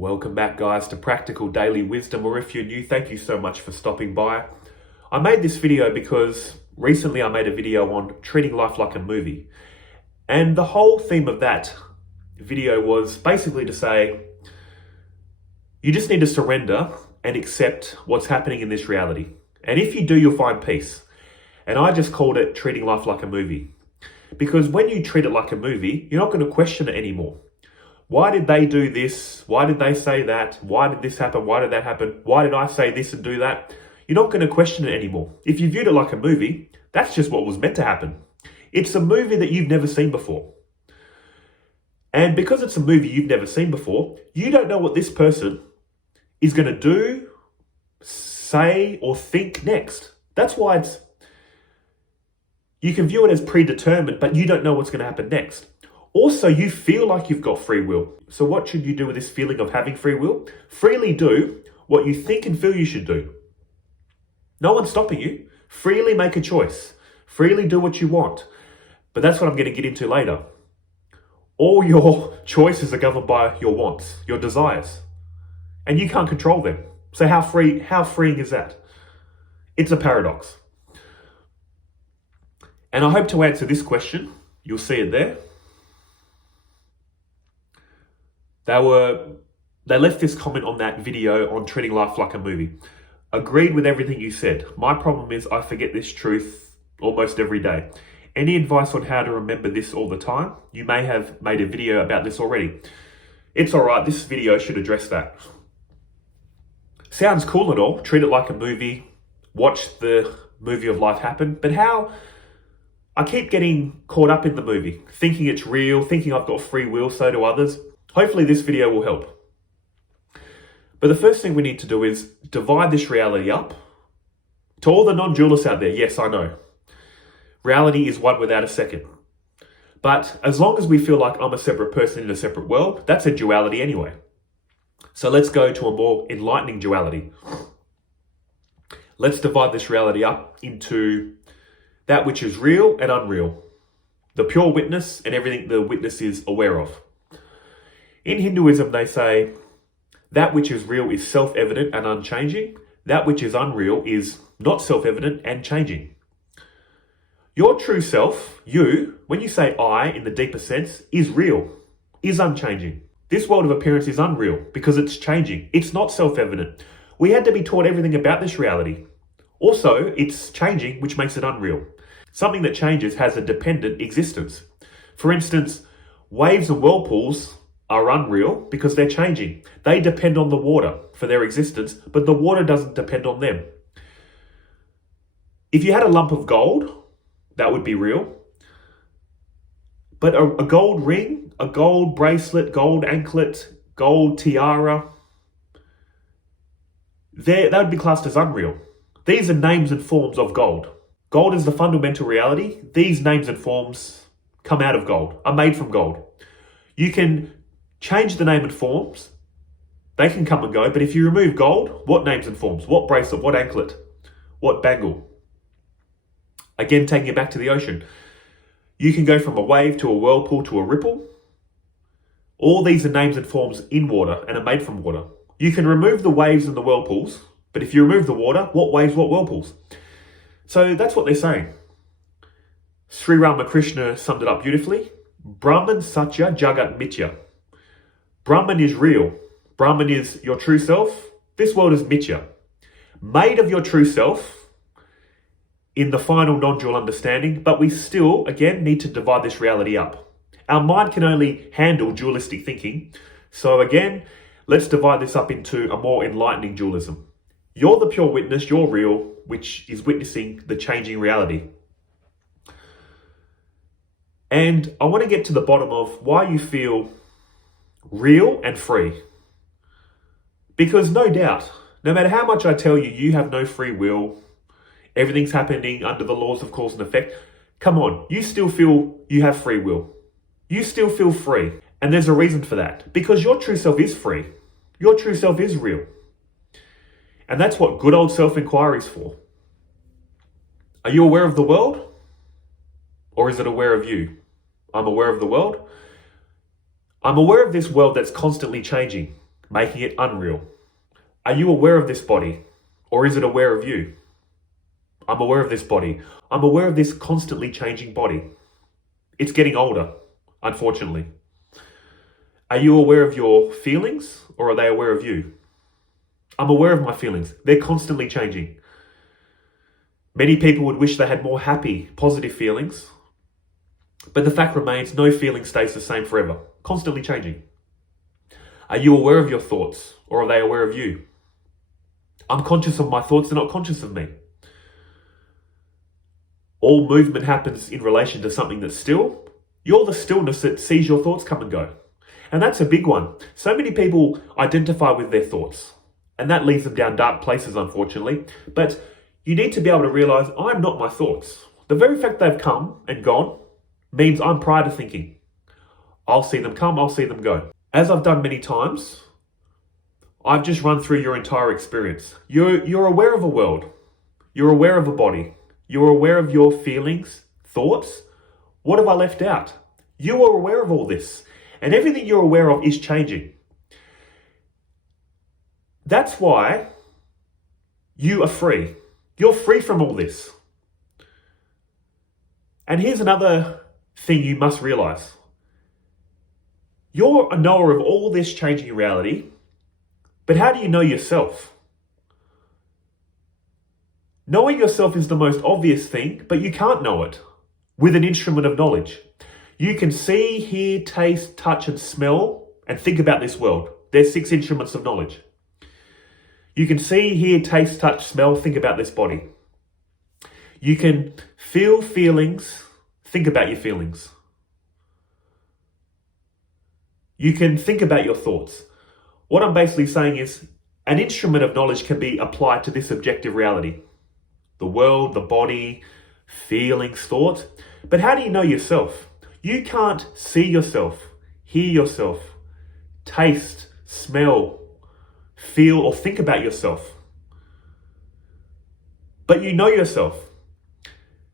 Welcome back, guys, to Practical Daily Wisdom, or if you're new, thank you so much for stopping by. I made this video because recently I made a video on treating life like a movie. And the whole theme of that video was basically to say, you just need to surrender and accept what's happening in this reality. And if you do, you'll find peace. And I just called it treating life like a movie. Because when you treat it like a movie, you're not going to question it anymore. Why did they do this? Why did they say that? Why did this happen? Why did that happen? Why did I say this and do that? You're not going to question it anymore. If you viewed it like a movie, that's just what was meant to happen. It's a movie that you've never seen before. And because it's a movie you've never seen before, you don't know what this person is going to do, say, or think next. That's why you can view it as predetermined, but you don't know what's going to happen next. Also, you feel like you've got free will. So what should you do with this feeling of having free will? Freely do what you think and feel you should do. No one's stopping you. Freely make a choice. Freely do what you want. But that's what I'm going to get into later. All your choices are governed by your wants, your desires. And you can't control them. So how freeing is that? It's a paradox. And I hope to answer this question. You'll see it there. They left this comment on that video on treating life like a movie. Agreed with everything you said. My problem is I forget this truth almost every day. Any advice on how to remember this all the time? You may have made a video about this already. It's all right. This video should address that. Sounds cool and all. Treat it like a movie. Watch the movie of life happen. But how? I keep getting caught up in the movie, thinking it's real, thinking I've got free will, so do others. Hopefully this video will help. But the first thing we need to do is divide this reality up. To all the non-dualists out there, yes, I know. Reality is one without a second. But as long as we feel like I'm a separate person in a separate world, that's a duality anyway. So let's go to a more enlightening duality. Let's divide this reality up into that which is real and unreal. The pure witness and everything the witness is aware of. In Hinduism, they say that which is real is self-evident and unchanging. That which is unreal is not self-evident and changing. Your true self, you, when you say I in the deeper sense, is real, is unchanging. This world of appearance is unreal because it's changing. It's not self-evident. We had to be taught everything about this reality. Also, it's changing, which makes it unreal. Something that changes has a dependent existence. For instance, waves and whirlpools are unreal because they're changing. They depend on the water for their existence, but the water doesn't depend on them. If you had a lump of gold, that would be real. But a gold ring, a gold bracelet, gold anklet, gold tiara, that would be classed as unreal. These are names and forms of gold. Gold is the fundamental reality. These names and forms come out of gold, are made from gold. You can change the name and forms. They can come and go. But if you remove gold, what names and forms? What bracelet? What anklet? What bangle? Again, taking it back to the ocean. You can go from a wave to a whirlpool to a ripple. All these are names and forms in water and are made from water. You can remove the waves and the whirlpools. But if you remove the water, what waves, what whirlpools? So that's what they're saying. Sri Ramakrishna summed it up beautifully. Brahman Satya Jagat Mithya. Brahman is real. Brahman is your true self. This world is Mithya. Made of your true self in the final non-dual understanding, but we still, again, need to divide this reality up. Our mind can only handle dualistic thinking. So again, let's divide this up into a more enlightening dualism. You're the pure witness, you're real, which is witnessing the changing reality. And I want to get to the bottom of why you feel real and free. Because no doubt, no matter how much I tell you, you have no free will, everything's happening under the laws of cause and effect, come on, you still feel you have free will. You still feel free. And there's a reason for that. Because your true self is free. Your true self is real. And that's what good old self-inquiry is for. Are you aware of the world? Or is it aware of you? I'm aware of the world. I'm aware of this world that's constantly changing. making it unreal. Are you aware of this body, or is it aware of you? I'm aware of this body. I'm aware of this constantly changing body. It's getting older, unfortunately. Are you aware of your feelings, or are they aware of you? I'm aware of my feelings. They're constantly changing. Many people would wish they had more happy, positive feelings, but the fact remains no feeling stays the same forever, constantly changing. Are you aware of your thoughts, or are they aware of you? I'm conscious of my thoughts, they're not conscious of me. All movement happens in relation to something that's still. You're the stillness that sees your thoughts come and go. And that's a big one. So many people identify with their thoughts, and that leads them down dark places, unfortunately. But you need to be able to realize I'm not my thoughts. The very fact they've come and gone means I'm prior to thinking. I'll see them come, I'll see them go. As I've done many times, I've just run through your entire experience. You're aware of a world. You're aware of a body. You're aware of your feelings, thoughts. What have I left out? You are aware of all this. And everything you're aware of is changing. That's why you are free. You're free from all this. And here's another thing you must realize. You're a knower of all this changing reality, but how do you know yourself? Knowing yourself is the most obvious thing, but you can't know it with an instrument of knowledge. You can see, hear, taste, touch, and smell, and think about this world. There's 6 instruments of knowledge. You can see, hear, taste, touch, smell, think about this body. You can feel feelings, think about your feelings. You can think about your thoughts. What I'm basically saying is an instrument of knowledge can be applied to this objective reality. The world, the body, feelings, thoughts. But how do you know yourself? You can't see yourself, hear yourself, taste, smell, feel, or think about yourself. But you know yourself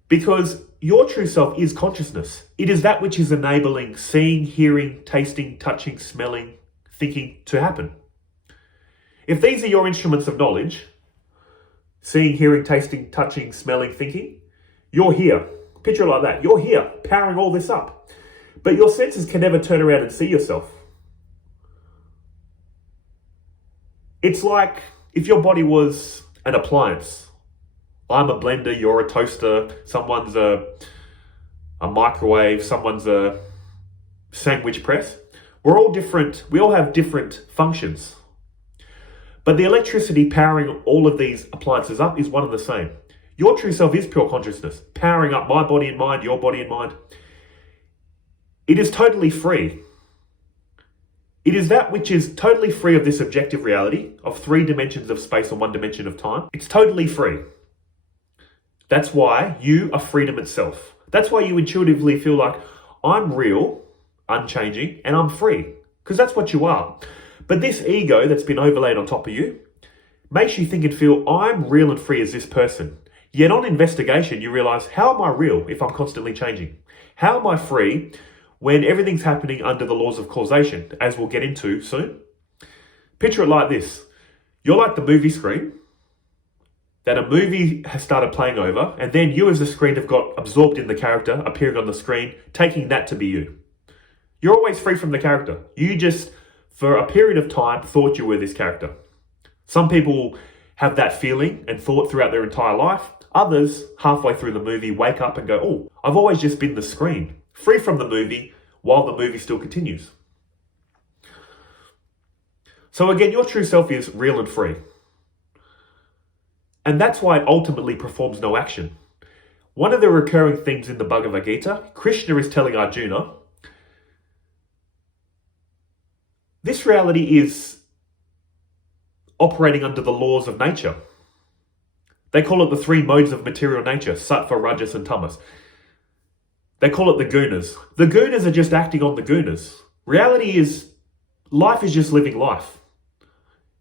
because your true self is consciousness. It is that which is enabling seeing, hearing, tasting, touching, smelling, thinking to happen. If these are your instruments of knowledge, seeing, hearing, tasting, touching, smelling, thinking, you're here. Picture it like that. You're here, powering all this up. But your senses can never turn around and see yourself. It's like if your body was an appliance. I'm a blender, you're a toaster, someone's a microwave, someone's a sandwich press. We're all different. We all have different functions. But the electricity powering all of these appliances up is one and the same. Your true self is pure consciousness, powering up my body and mind, your body and mind. It is totally free. It is that which is totally free of this objective reality of 3 dimensions of space and 1 dimension of time. It's totally free. That's why you are freedom itself. That's why you intuitively feel like I'm real, unchanging, and I'm free. Because that's what you are. But this ego that's been overlaid on top of you makes you think and feel I'm real and free as this person. Yet on investigation, you realize, how am I real if I'm constantly changing? How am I free when everything's happening under the laws of causation, as we'll get into soon? Picture it like this. You're like the movie screen that a movie has started playing over, and then you as the screen have got absorbed in the character appearing on the screen, taking that to be you. You're always free from the character. You just, for a period of time, thought you were this character. Some people have that feeling and thought throughout their entire life. Others, halfway through the movie, wake up and go, oh, I've always just been the screen, free from the movie while the movie still continues. So again, your true self is real and free. And that's why it ultimately performs no action. One of the recurring themes in the Bhagavad Gita, Krishna is telling Arjuna, this reality is operating under the laws of nature. They call it the 3 modes of material nature, sattva, rajas, and tamas. They call it the gunas. The gunas are just acting on the gunas. Reality is, life is just living life.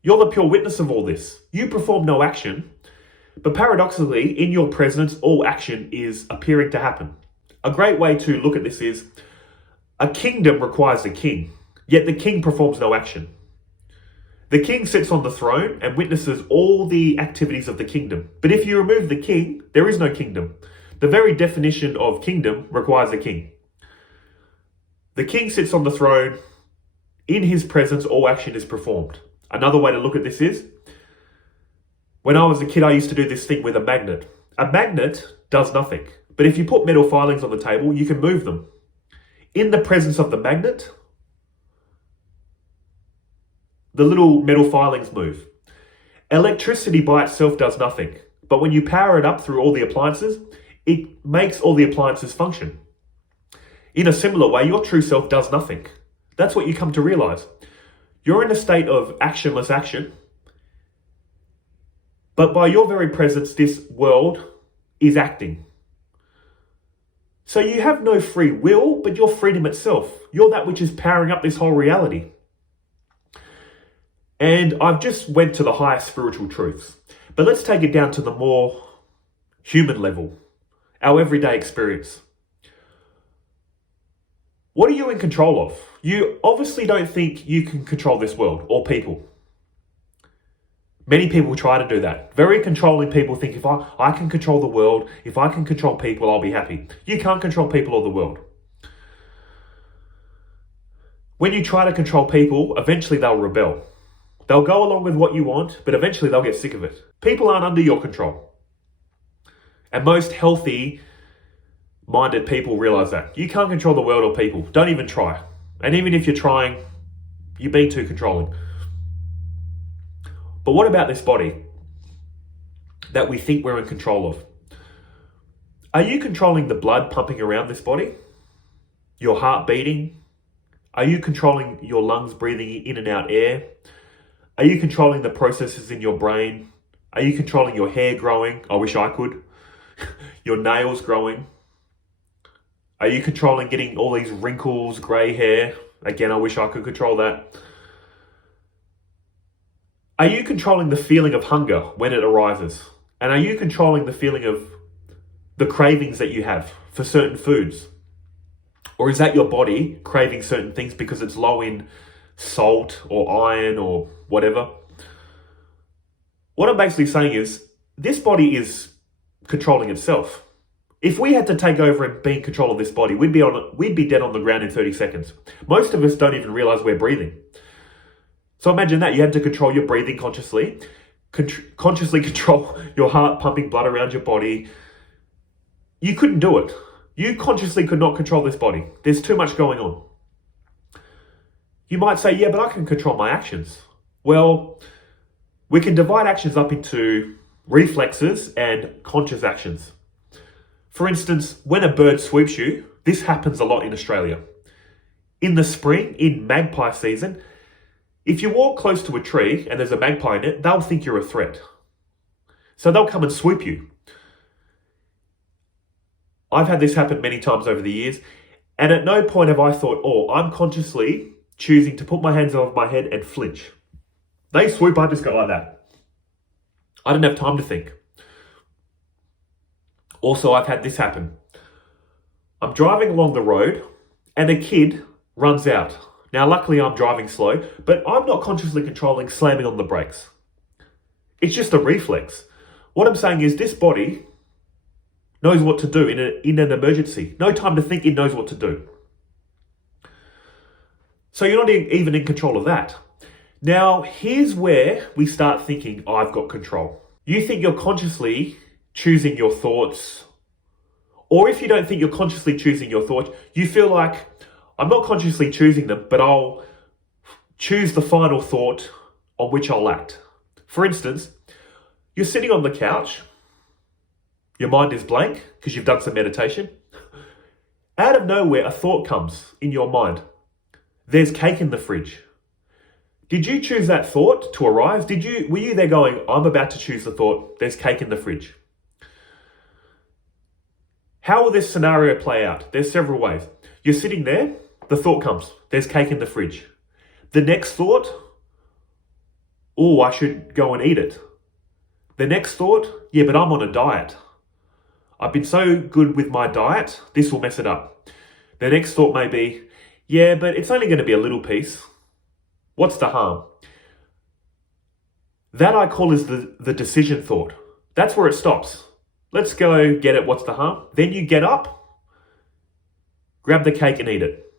You're the pure witness of all this. You perform no action, but paradoxically, in your presence, all action is appearing to happen. A great way to look at this is, a kingdom requires a king, yet the king performs no action. The king sits on the throne and witnesses all the activities of the kingdom. But if you remove the king, there is no kingdom. The very definition of kingdom requires a king. The king sits on the throne. In his presence, all action is performed. Another way to look at this is, when I was a kid, I used to do this thing with a magnet. A magnet does nothing. But if you put metal filings on the table, you can move them. In the presence of the magnet, the little metal filings move. Electricity by itself does nothing. But when you power it up through all the appliances, it makes all the appliances function. In a similar way, your true self does nothing. That's what you come to realize. You're in a state of actionless action, but by your very presence, this world is acting. So you have no free will, but you're freedom itself. You're that which is powering up this whole reality. And I've just went to the higher spiritual truths, but let's take it down to the more human level, our everyday experience. What are you in control of? You obviously don't think you can control this world or people. Many people try to do that. Very controlling people think, if I can control the world, if I can control people, I'll be happy. You can't control people or the world. When you try to control people, eventually they'll rebel. They'll go along with what you want, but eventually they'll get sick of it. People aren't under your control. And most healthy-minded people realize that. You can't control the world or people. Don't even try. And even if you're trying, you're being too controlling. But what about this body that we think we're in control of? Are you controlling the blood pumping around this body? Your heart beating? Are you controlling your lungs breathing in and out air? Are you controlling the processes in your brain? Are you controlling your hair growing? I wish I could. Your nails growing? Are you controlling getting all these wrinkles, grey hair? Again, I wish I could control that. Are you controlling the feeling of hunger when it arises? And are you controlling the feeling of the cravings that you have for certain foods? Or is that your body craving certain things because it's low in salt or iron or whatever? What I'm basically saying is, this body is controlling itself. If we had to take over and be in control of this body, we'd be dead on the ground in 30 seconds. Most of us don't even realize we're breathing. So imagine that you had to control your breathing consciously, consciously control your heart pumping blood around your body. You couldn't do it. You consciously could not control this body. There's too much going on. You might say, yeah, but I can control my actions. Well, we can divide actions up into reflexes and conscious actions. For instance, when a bird swoops you, this happens a lot in Australia. In the spring, in magpie season, if you walk close to a tree and there's a magpie in it, they'll think you're a threat. So they'll come and swoop you. I've had this happen many times over the years, and at no point have I thought, oh, I'm consciously choosing to put my hands over my head and flinch. They swoop, I just go like that. I didn't have time to think. Also, I've had this happen. I'm driving along the road and a kid runs out. Now, luckily I'm driving slow, but I'm not consciously controlling slamming on the brakes. It's just a reflex. What I'm saying is this body knows what to do in an emergency. No time to think, it knows what to do. So you're not even in control of that. Now, here's where we start thinking, I've got control. You think you're consciously choosing your thoughts, or if you don't think you're consciously choosing your thoughts, you feel like, I'm not consciously choosing them, but I'll choose the final thought on which I'll act. For instance, you're sitting on the couch, your mind is blank because you've done some meditation. Out of nowhere, a thought comes in your mind. There's cake in the fridge. Did you choose that thought to arise? Were you there going, I'm about to choose the thought, there's cake in the fridge? How will this scenario play out? There's several ways. You're sitting there, the thought comes, there's cake in the fridge. The next thought, oh, I should go and eat it. The next thought, yeah, but I'm on a diet. I've been so good with my diet, this will mess it up. The next thought may be, yeah, but it's only going to be a little piece. What's the harm? That I call is the decision thought. That's where it stops. Let's go get it, what's the harm? Then you get up, grab the cake and eat it.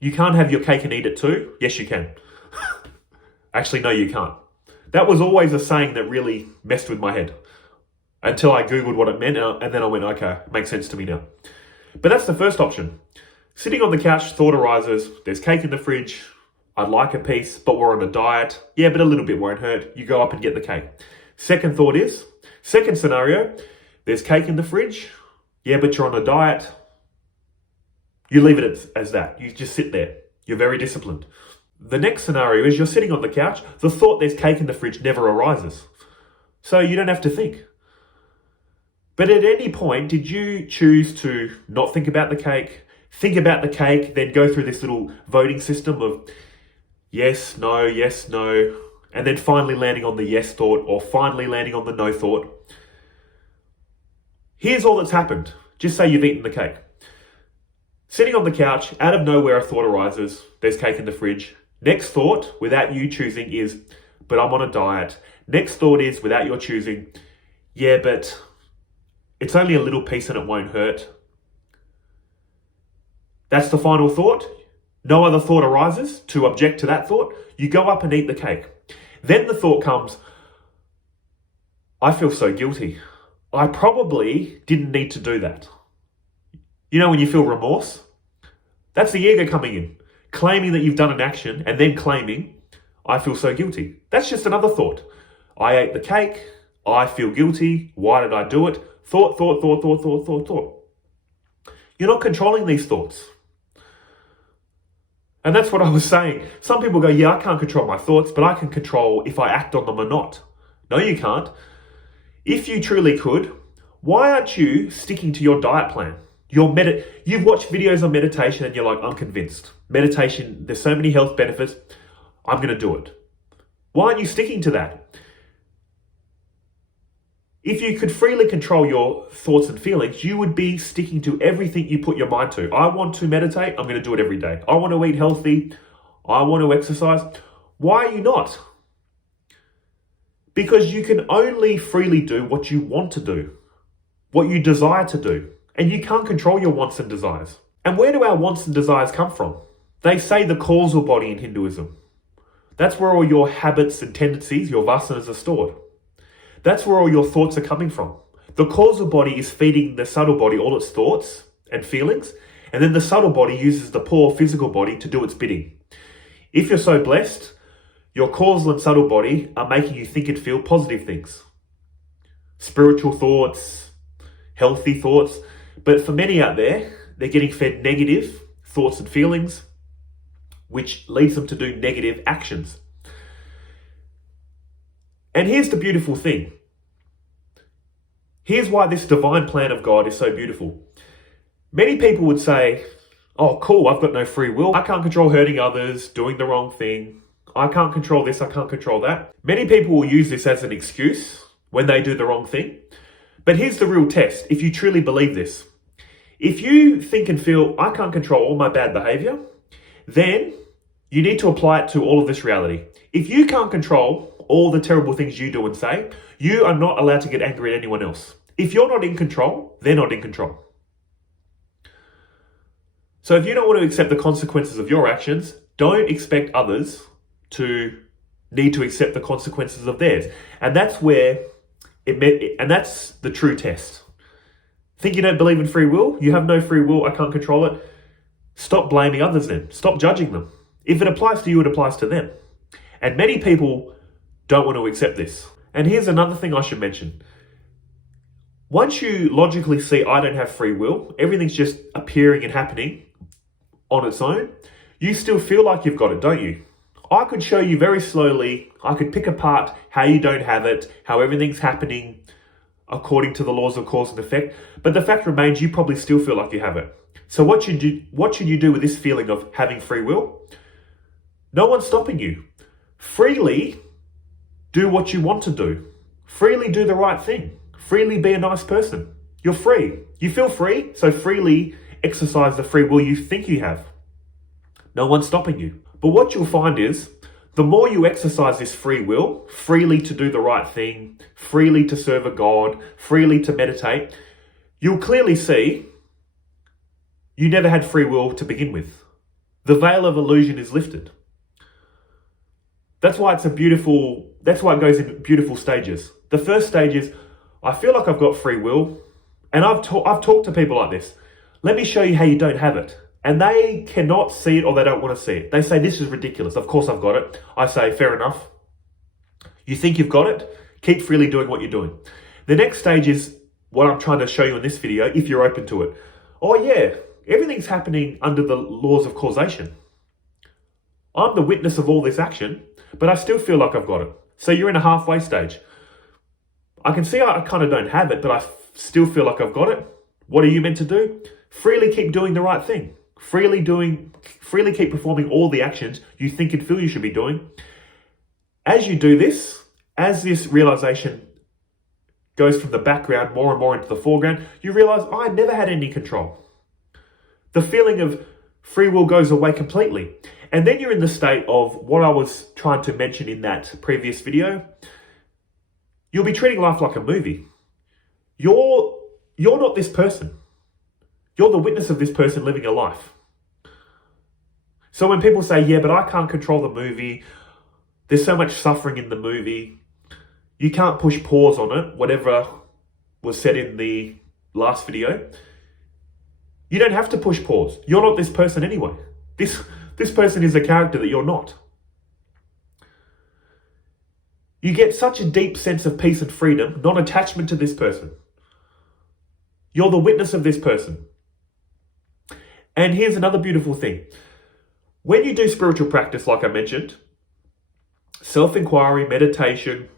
You can't have your cake and eat it too? Yes, you can. Actually, no, you can't. That was always a saying that really messed with my head until I Googled what it meant, and then I went, okay, it makes sense to me now. But that's the first option. Sitting on the couch, thought arises, there's cake in the fridge, I'd like a piece, but we're on a diet. Yeah, but a little bit won't hurt. You go up and get the cake. Second scenario, there's cake in the fridge. Yeah, but you're on a diet. You leave it as that. You just sit there. You're very disciplined. The next scenario is you're sitting on the couch. The thought there's cake in the fridge never arises. So you don't have to think. But at any point, did you choose to not think about the cake, then go through this little voting system of yes, no, and then finally landing on the yes thought or finally landing on the no thought? Here's all that's happened. Just say you've eaten the cake. Sitting on the couch, out of nowhere a thought arises, there's cake in the fridge. Next thought, without you choosing, is, but I'm on a diet. Next thought is, without your choosing, yeah, but it's only a little piece and it won't hurt. That's the final thought. No other thought arises to object to that thought. You go up and eat the cake. Then the thought comes, I feel so guilty. I probably didn't need to do that. You know when you feel remorse? That's the ego coming in, claiming that you've done an action and then claiming, I feel so guilty. That's just another thought. I ate the cake. I feel guilty. Why did I do it? Thought. You're not controlling these thoughts. And that's what I was saying. Some people go, yeah, I can't control my thoughts, but I can control if I act on them or not. No, you can't. If you truly could, why aren't you sticking to your diet plan? You've watched videos on meditation and you're like, I'm convinced. Meditation, there's so many health benefits. I'm going to do it. Why aren't you sticking to that? If you could freely control your thoughts and feelings, you would be sticking to everything you put your mind to. I want to meditate. I'm going to do it every day. I want to eat healthy. I want to exercise. Why are you not? Because you can only freely do what you want to do, what you desire to do. And you can't control your wants and desires. And where do our wants and desires come from? They say the causal body in Hinduism. That's where all your habits and tendencies, your vasanas, are stored. That's where all your thoughts are coming from. The causal body is feeding the subtle body all its thoughts and feelings, and then the subtle body uses the poor physical body to do its bidding. If you're so blessed, your causal and subtle body are making you think and feel positive things. Spiritual thoughts, healthy thoughts. But for many out there, they're getting fed negative thoughts and feelings, which leads them to do negative actions. And here's the beautiful thing. Here's why this divine plan of God is so beautiful. Many people would say, oh, cool, I've got no free will. I can't control hurting others, doing the wrong thing. I can't control this, I can't control that. Many people will use this as an excuse when they do the wrong thing. But here's the real test, if you truly believe this. If you think and feel, I can't control all my bad behavior, then you need to apply it to all of this reality. If you can't control all the terrible things you do and say, you are not allowed to get angry at anyone else. If you're not in control, they're not in control. So if you don't want to accept the consequences of your actions, don't expect others to need to accept the consequences of theirs. And that's that's the true test. Think you don't believe in free will? You have no free will, I can't control it. Stop blaming others then. Stop judging them. If it applies to you, it applies to them. And many people don't want to accept this. And here's another thing I should mention. Once you logically see I don't have free will, everything's just appearing and happening on its own, you still feel like you've got it, don't you? I could show you very slowly, I could pick apart how you don't have it, how everything's happening according to the laws of cause and effect, but the fact remains you probably still feel like you have it. So what should you do with this feeling of having free will? No one's stopping you. Freely do what you want to do. Freely do the right thing. Freely be a nice person. You're free. You feel free, so freely exercise the free will you think you have. No one's stopping you. But what you'll find is The more you exercise this free will, freely to do the right thing, freely to serve a God, freely to meditate, you'll clearly see you never had free will to begin with. The veil of illusion is lifted. That's why it goes in beautiful stages. The first stage is, I feel like I've got free will, and I've talked to people like this. Let me show you how you don't have it. And they cannot see it, or they don't want to see it. They say, this is ridiculous. Of course I've got it. I say, fair enough. You think you've got it? Keep freely doing what you're doing. The next stage is what I'm trying to show you in this video, if you're open to it. Oh yeah, everything's happening under the laws of causation. I'm the witness of all this action, but I still feel like I've got it. So you're in a halfway stage. I can see I kind of don't have it, but I still feel like I've got it. What are you meant to do? Freely keep doing the right thing. Freely keep performing all the actions you think and feel you should be doing. As you do this, as this realization goes from the background more and more into the foreground, you realize, I never had any control. The feeling of free will goes away completely. And then you're in the state of what I was trying to mention in that previous video. You'll be treating life like a movie. You're not this person. You're the witness of this person living a life. So when people say, yeah, but I can't control the movie, there's so much suffering in the movie, you can't push pause on it, whatever was said in the last video, you don't have to push pause. You're not this person anyway. This person is a character that you're not. You get such a deep sense of peace and freedom, non-attachment to this person. You're the witness of this person. And here's another beautiful thing. When you do spiritual practice, like I mentioned, self-inquiry, meditation,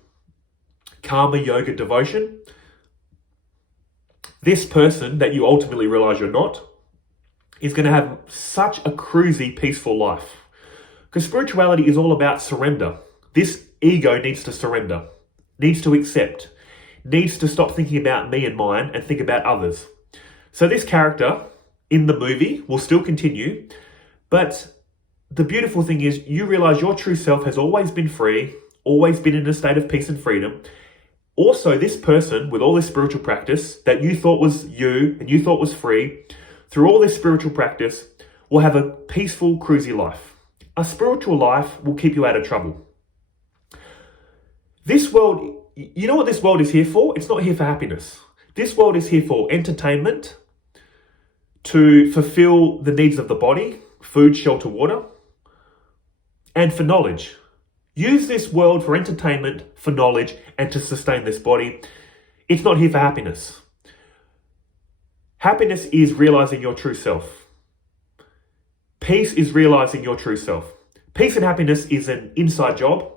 karma, yoga, devotion, this person that you ultimately realize you're not is going to have such a cruisy, peaceful life. Because spirituality is all about surrender. This ego needs to surrender, needs to accept, needs to stop thinking about me and mine and think about others. So this character in the movie will still continue, but the beautiful thing is you realize your true self has always been free, always been in a state of peace and freedom. Also, this person with all this spiritual practice that you thought was you and you thought was free, through all this spiritual practice, will have a peaceful, cruisy life. A spiritual life will keep you out of trouble. This world, you know what this world is here for? It's not here for happiness. This world is here for entertainment, to fulfill the needs of the body, food, shelter, water, and for knowledge. Use this world for entertainment, for knowledge, and to sustain this body. It's not here for happiness. Happiness is realizing your true self. Peace is realizing your true self. Peace and happiness is an inside job.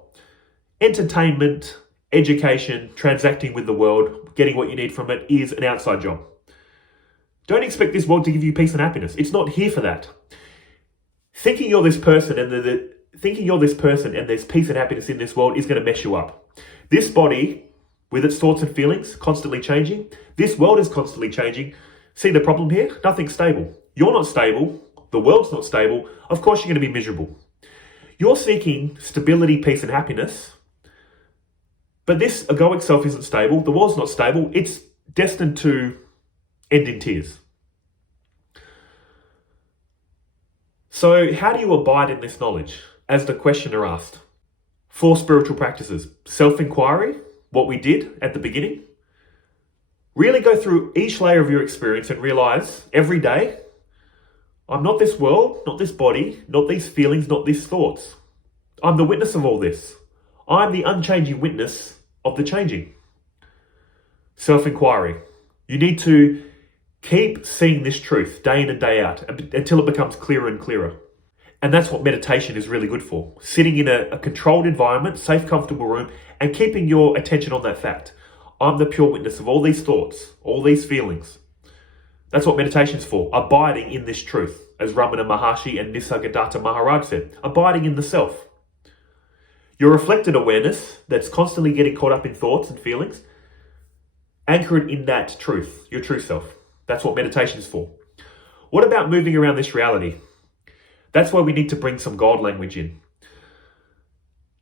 Entertainment, education, transacting with the world, getting what you need from it is an outside job. Don't expect this world to give you peace and happiness. It's not here for that. Thinking you're this person and there's peace and happiness in this world is going to mess you up. This body, with its thoughts and feelings, constantly changing. This world is constantly changing. See the problem here? Nothing's stable. You're not stable. The world's not stable. Of course you're going to be miserable. You're seeking stability, peace and happiness. But this egoic self isn't stable. The world's not stable. It's destined to end in tears. So how do you abide in this knowledge? As the questioner asked. 4 spiritual practices. Self-inquiry, what we did at the beginning. Really go through each layer of your experience and realize every day, I'm not this world, not this body, not these feelings, not these thoughts. I'm the witness of all this. I'm the unchanging witness of the changing. Self-inquiry. You need to keep seeing this truth day in and day out until it becomes clearer and clearer. And that's what meditation is really good for. Sitting in a controlled environment, safe, comfortable room, and keeping your attention on that fact. I'm the pure witness of all these thoughts, all these feelings. That's what meditation's for. Abiding in this truth. As Ramana Maharshi and Nisargadatta Maharaj said, abiding in the self. Your reflected awareness that's constantly getting caught up in thoughts and feelings, anchored in that truth, your true self. That's what meditation's for. What about moving around this reality? That's why we need to bring some God language in.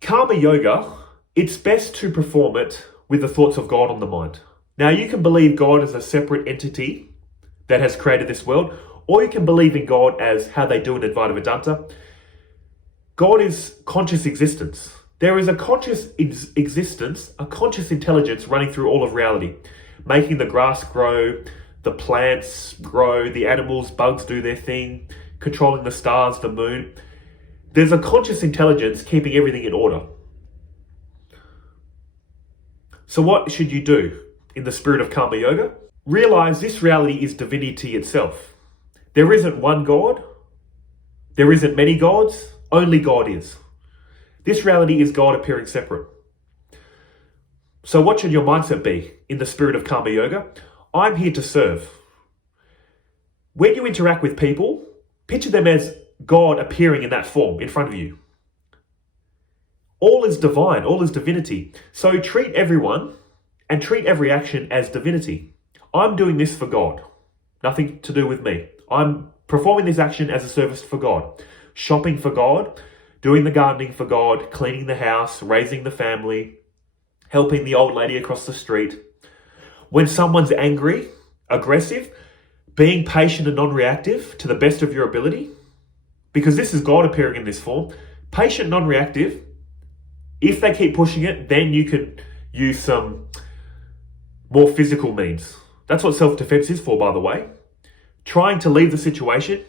Karma yoga, it's best to perform it with the thoughts of God on the mind. Now, you can believe God as a separate entity that has created this world, or you can believe in God as how they do in Advaita Vedanta. God is conscious existence. There is a conscious existence, a conscious intelligence running through all of reality, making the grass grow, the plants grow, the animals, bugs do their thing, controlling the stars, the moon. There's a conscious intelligence keeping everything in order. So what should you do in the spirit of Karma Yoga? Realize this reality is divinity itself. There isn't one God. There isn't many gods. Only God is. This reality is God appearing separate. So what should your mindset be in the spirit of Karma Yoga? I'm here to serve. When you interact with people, picture them as God appearing in that form in front of you. All is divine, all is divinity. So treat everyone and treat every action as divinity. I'm doing this for God. Nothing to do with me. I'm performing this action as a service for God. Shopping for God, doing the gardening for God, cleaning the house, raising the family, helping the old lady across the street. When someone's angry, aggressive, being patient and non-reactive to the best of your ability, because this is God appearing in this form. Patient, non-reactive. If they keep pushing it, then you could use some more physical means. That's what self-defense is for, by the way. Trying to leave the situation,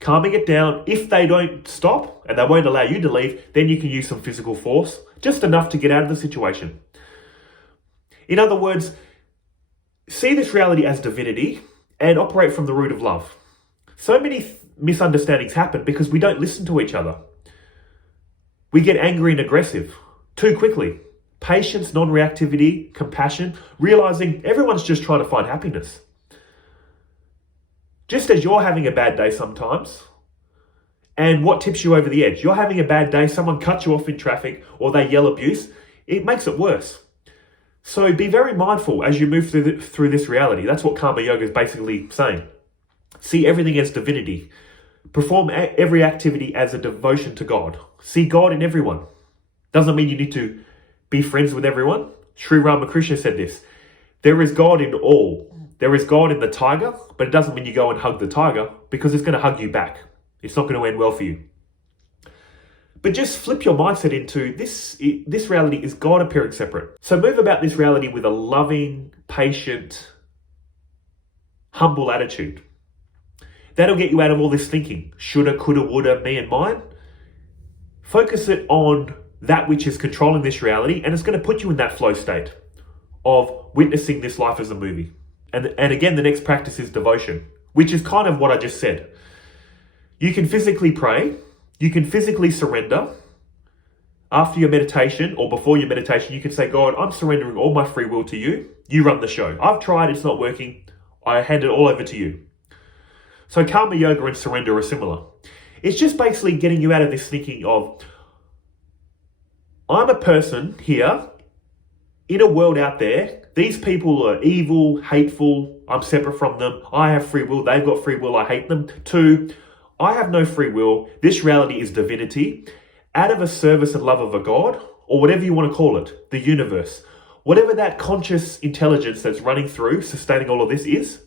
calming it down. If they don't stop and they won't allow you to leave, then you can use some physical force, just enough to get out of the situation. In other words, see this reality as divinity and operate from the root of love. So many misunderstandings happen because we don't listen to each other. We get angry and aggressive too quickly. Patience, non-reactivity, compassion, realizing everyone's just trying to find happiness. Just as you're having a bad day sometimes, and what tips you over the edge? You're having a bad day, someone cuts you off in traffic, or they yell abuse, it makes it worse. So be very mindful as you move through this reality. That's what Karma Yoga is basically saying. See everything as divinity. Perform every activity as a devotion to God. See God in everyone. Doesn't mean you need to be friends with everyone. Sri Ramakrishna said this. There is God in all. There is God in the tiger, but it doesn't mean you go and hug the tiger because it's going to hug you back. It's not going to end well for you. But just flip your mindset into this reality is God appearing separate. So move about this reality with a loving, patient, humble attitude. That'll get you out of all this thinking. Shoulda, coulda, woulda, me and mine. Focus it on that which is controlling this reality, and it's going to put you in that flow state of witnessing this life as a movie. And again, the next practice is devotion, which is kind of what I just said. You can physically pray. You can physically surrender. After your meditation or before your meditation, you can say, God, I'm surrendering all my free will to you. You run the show. I've tried, it's not working. I hand it all over to you. So Karma Yoga and surrender are similar. It's just basically getting you out of this thinking of, I'm a person here in a world out there. These people are evil, hateful. I'm separate from them. I have free will. They've got free will. I hate them. 2, I have no free will. This reality is divinity. Out of a service and love of a God, or whatever you want to call it, the universe, whatever that conscious intelligence that's running through, sustaining all of this is,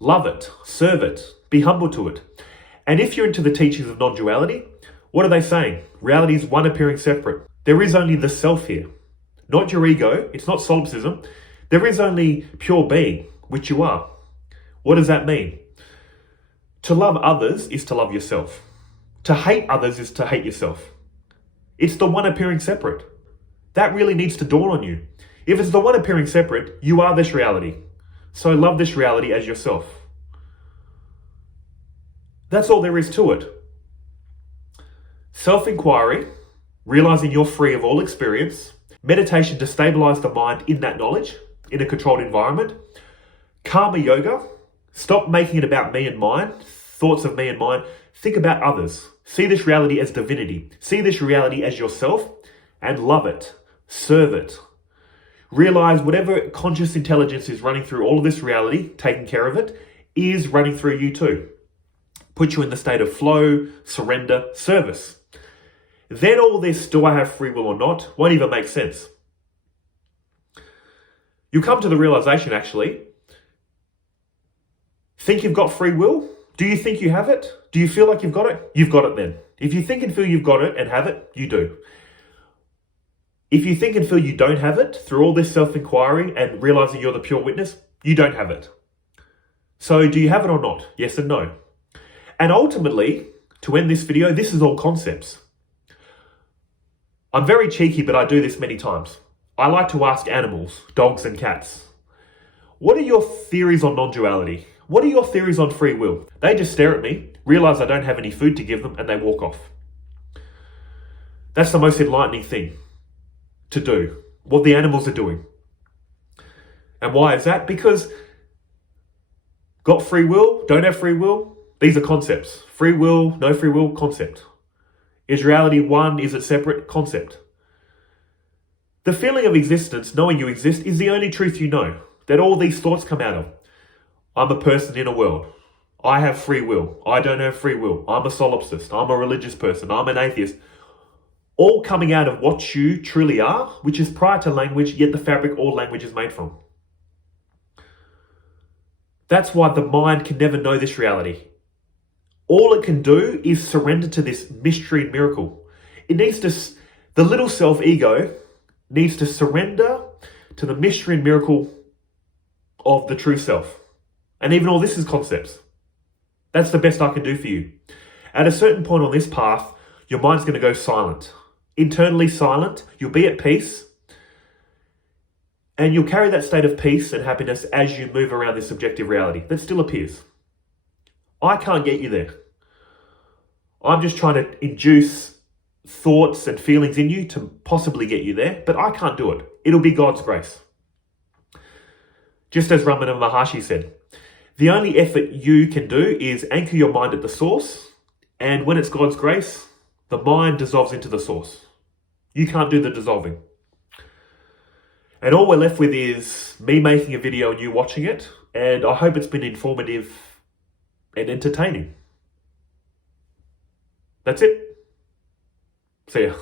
love it, serve it, be humble to it. And if you're into the teachings of non-duality, what are they saying? Reality is one appearing separate. There is only the self here, not your ego. It's not solipsism. There is only pure being, which you are. What does that mean? To love others is to love yourself. To hate others is to hate yourself. It's the one appearing separate. That really needs to dawn on you. If it's the one appearing separate, you are this reality. So love this reality as yourself. That's all there is to it. Self-inquiry, realizing you're free of all experience. Meditation to stabilize the mind in that knowledge, in a controlled environment. Karma Yoga, stop making it about me and mine, thoughts of me and mine. Think about others. See this reality as divinity. See this reality as yourself and love it. Serve it. Realize whatever conscious intelligence is running through all of this reality, taking care of it, is running through you too. Put you in the state of flow, surrender, service. then all this, do I have free will or not, won't even make sense. You'll come to the realization, actually, think you've got free will? Do you think you have it? Do you feel like you've got it? You've got it then. If you think and feel you've got it and have it, you do. If you think and feel you don't have it, through all this self-inquiry and realizing you're the pure witness, you don't have it. So do you have it or not? Yes and no. And ultimately, to end this video, this is all concepts. I'm very cheeky, but I do this many times. I like to ask animals, dogs and cats, what are your theories on non-duality? What are your theories on free will? They just stare at me, realize I don't have any food to give them, and they walk off. That's the most enlightening thing to do, what the animals are doing. And why is that? Because got free will, don't have free will, these are concepts. Free will, no free will, concept. Is reality one? Is it separate? Concept. The feeling of existence, knowing you exist, is the only truth you know, that all these thoughts come out of. I'm a person in a world. I have free will. I don't have free will. I'm a solipsist. I'm a religious person. I'm an atheist. All coming out of what you truly are, which is prior to language, yet the fabric all language is made from. That's why the mind can never know this reality. All it can do is surrender to this mystery and miracle. It needs to, the little self-ego needs to surrender to the mystery and miracle of the true self. And even all this is concepts. That's the best I can do for you. At a certain point on this path, your mind's going to go silent. Internally silent, you'll be at peace, and you'll carry that state of peace and happiness as you move around this subjective reality that still appears. I can't get you there. I'm just trying to induce thoughts and feelings in you to possibly get you there, but I can't do it. It'll be God's grace. Just as Ramana Maharshi said, the only effort you can do is anchor your mind at the source, and when it's God's grace, the mind dissolves into the source. You can't do the dissolving. And all we're left with is me making a video and you watching it, and I hope it's been informative and entertaining. That's it. See ya.